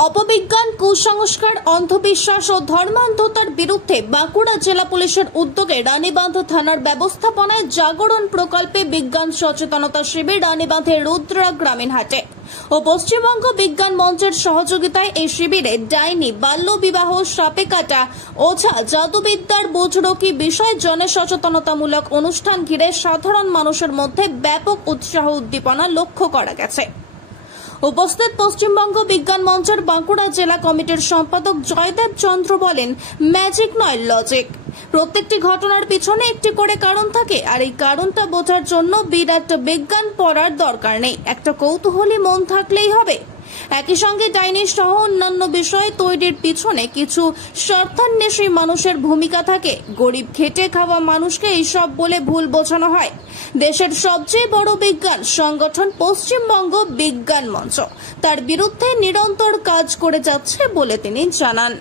অপবিজ্ঞান, কুসংস্কার, অন্ধবিশ্বাস ও ধর্মান্ধতার বিরুদ্ধে বাঁকুড়া জেলা পুলিশের উদ্যোগে রানীবাঁধ থানার ব্যবস্থাপনায় জাগরণ প্রকল্পে বিজ্ঞান সচেতনতা শিবির রানীবাঁধের রুদ্রা গ্রামীণ হাটে ও পশ্চিমবঙ্গ বিজ্ঞান মঞ্চের সহযোগিতায় এই শিবিরে ডাইনি, বাল্যবিবাহ, সাপে কাটা, ওঝা, জাদুবিদ্যার বুঝরকি বিষয় জনসচেতনতামূলক অনুষ্ঠান ঘিরে সাধারণ মানুষের মধ্যে ব্যাপক উৎসাহ উদ্দীপনা লক্ষ্য করা গেছে। উপস্থিত পশ্চিমবঙ্গ বিজ্ঞান মঞ্চের বাঁকুড়া জেলা কমিটির সম্পাদক জয়দেব চন্দ্র বলেন, ম্যাজিক নয়, লজিক। প্রত্যেকটি ঘটনার পিছনে একটি করে কারণ থাকে, আর এই কারণটা বোঝার জন্য বিরাট বিজ্ঞান পড়ার দরকার নেই, একটা কৌতূহলী মন থাকলেই হবে। একই সঙ্গে ডাইনি সহ অন্যান্য বিষয় তৈরির পিছনে কিছু স্বার্থান্বেষী মানুষের ভূমিকা থাকে। গরিব খেটে খাওয়া মানুষকে এইসব বলে ভুল বোঝানো হয়। দেশের সবচেয়ে বড় বিজ্ঞান সংগঠন পশ্চিমবঙ্গ বিজ্ঞান মঞ্চ তার বিরুদ্ধে নিরন্তর কাজ করে যাচ্ছে বলে তিনি জানান।